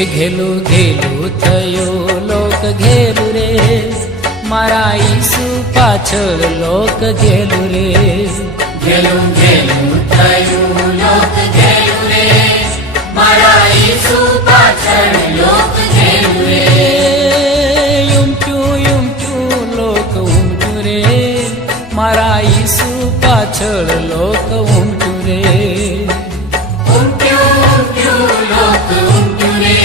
એ ઘેલું ઘેલું થયો લોક ઘેલું રે, મારા ઈસુ પાછળ લોક ઘેલું રે. ઘેલું ઘેલું થયું લોક ઘેલું રે, મારા ઈસુ પાછળ લોક ઘેલું રે. ઉમટ્યું લોક ઉમટ્યું રે, મારા ઈસુ પાછળ લોક ઉમટ્યું રે. ઉમટ્યું લોક ઉમટ્યું રે,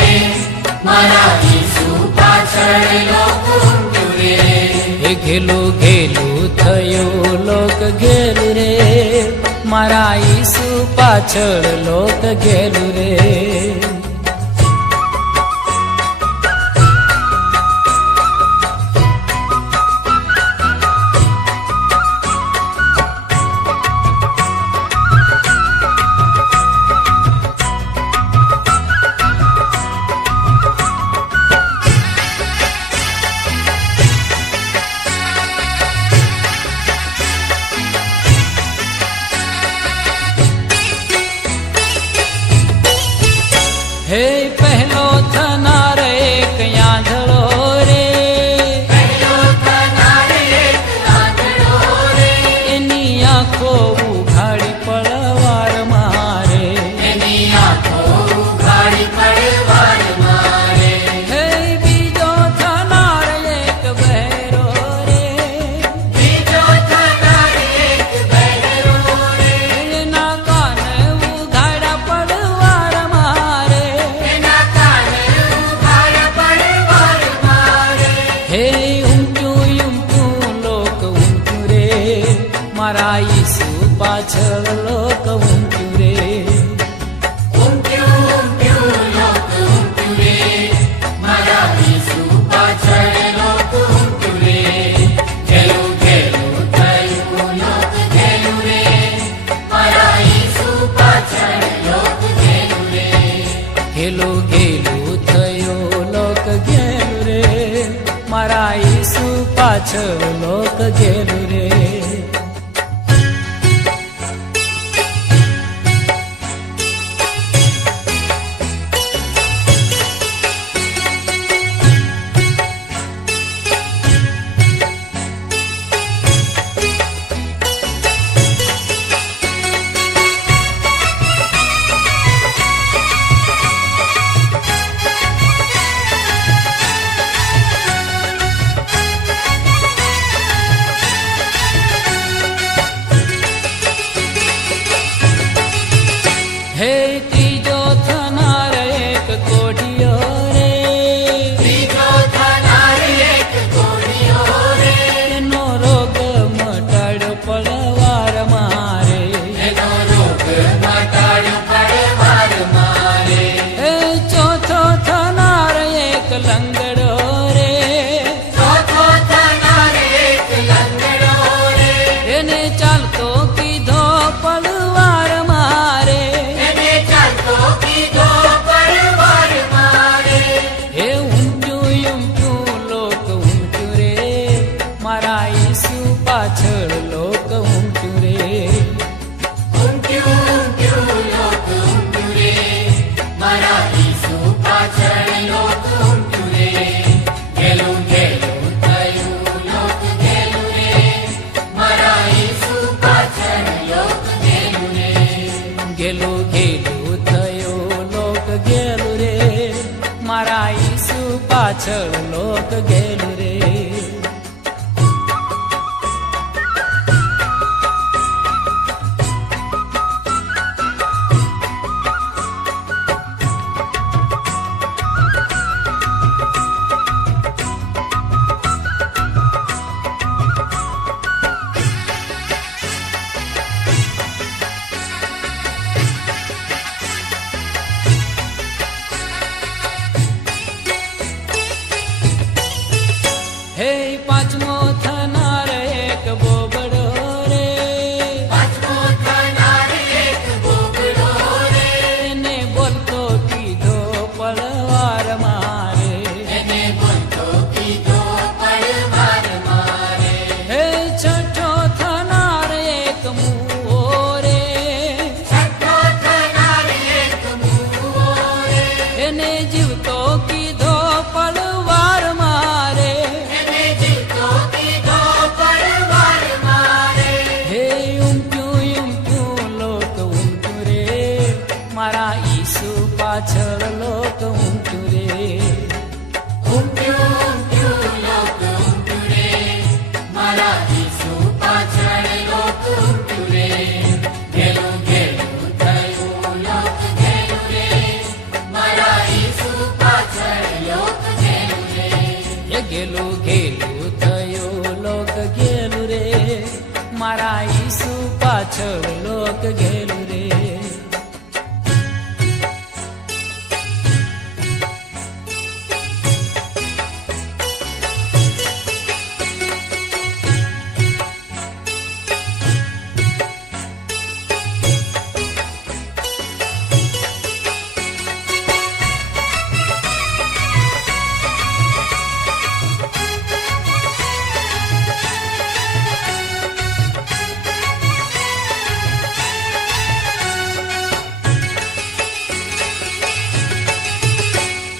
મારા ઈસુ પાછળ લોક ઉમટ્યું રે. એ ઘેલું ઘેલું થયું લોક ઘેલું રે, મારા ઈસુ પાછળ લોક ઘેલું રે. હે પહેલો થનાર એક યાંધળો રે, પહેલો થનાર એક આંધળો રે, એની આંખો ઉઘાડી પડવાર મારે. એની આંખો ઉઘાડી પડવાર મારે. હે બીજો થનાર એક બહેરો રે, બીજો થનાર એક બહેરો રે, એના કાન ઉઘાડા પડવાર મારે. એના કાન ઉઘાડા પડવાર મારે. હે ઉમટ્યું લોક ઉમટ્યું રે, મારા ઈસુ પાછળ લોક ઉમટ્યું રે. ઉમટ્યું લોક ઉમટ્યું રે, મારા ઈસુ પાછળ લોક ઉમટ્યું રે. ઘેલું ઘેલું થયું લોક ઘેલું રે, મારા ઈસુ પાછળ લોક ઘેલું રે. ઘેલું ઘેલું થયો લોક ઘેલું રે, મારા ઈસુ પાછળ લોક ઘેલું રે. હે ત્રીજો થનાર એક કોઢિયો રે, ત્રીજો થનાર એક કોઢિયો રે, એનો રોગ મટાડ્યો પડવાર મારે. એનો રોગ મટાડ્યો પડવાર મારે. હે ચોથો થનાર એક લંગડો રે, ચોથો થનાર એક લંગડો રે, એને ચાલતો કીધો પડવાર મારે. એને ચાલતો કીધો પડવાર મારે. હે ઉમટ્યું લોક ઉમટ્યું રે, મારા ઈસુ પાછળ લોક ઉમટ્યું રે. ઉમટ્યું લોક ઉમટ્યું રે, મારા ઈસુ પાછળ લોક ઉમટ્યું રે. ઘેલું ઘેલું થયું લોક ઘેલું રે, મારા ઈસુ પાછળ લોક ઘેલું રે. ઘેલું ઘેલું થયો લોક ઘેલું રે, મારા ઈસુ પાછળ લોક ઘેલું રે. મારા ઈસુ પાછળ લોક ઉમટ્યું રે. ઉમટ્યું ઉમટ્યું લોક ઉમટ્યું રે, મારા ઈસુ પાછળ લોક ઉમટ્યું રે. ઘેલું ઘેલું થયું લોક ઘેલું રે, મારા ઈસુ પાછળ લોક ઘેલું રે. એ ગેલું ગેલું થયું લોક ગેલું રે, મારા ઈસુ પાછળ લોક ગેલું રે.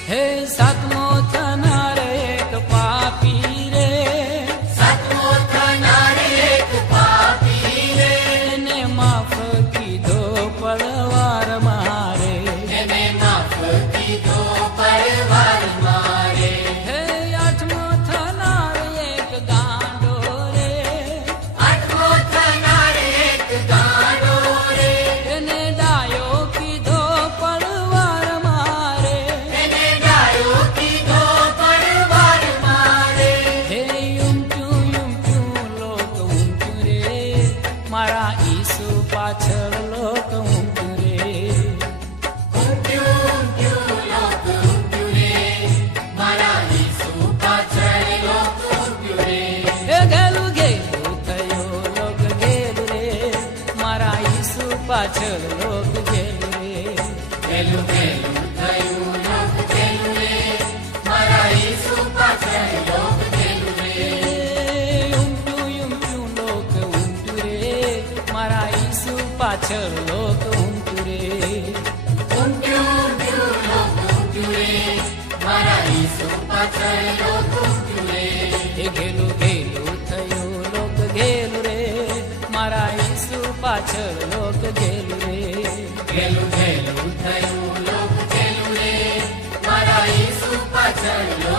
હે સાતમો થનાર એક પાપી રે, સાતમો થનાર એક પાપી રે, એને માફ કીધો પડવાર મારે. એને માફ કીધો પરવાર મારે. હે આઠમો થનાર એક ગાંડો રે, આઠમો થનાર એક ગાંડો રે, એને ડાયો કીધો પડવાર મારે. એને ડાયો કીધો પરવાર મારે. હે ઉમટ્યું ઉમટ્યું લોક ઉમટ્યું રે, મારા ઈસુ પાછળ લોક ઉમટ્યું રે. ઉમટ્યું ઉમટ્યું લોક ઉમટ્યું રે, મારા ઈસુ પાછળ લોક ઉમટ્યું રે. એ ગેલું ગેલું થયું લોક ગેલું રે, મારા ઈસુ પાછળ લોક ગેલું રે. ઘેલું ઘેલું થયું લોક ઘેલું રે, મારા ઈસુ પાછળ લોક ઘેલું રે. ઉમટ્યું ઉમટ્યું લોક ઉમટ્યું રે, મારા ઈસુ પાછળ લોક ઉમટ્યું રે. ઉમટ્યું ઉમટ્યું લોક ઉમટ્યું રે, મારા ઈસુ પાછળ લોક ઉમટ્યું રે. એ ગેલું ગેલું થયું લોક ગેલું રે, મારા ઈસુ પાછળ લોક ગેલું રે. ઘેલું ઘેલું થયું લોક ઘેલું રે, મારા ઈસુ પાછળ લોક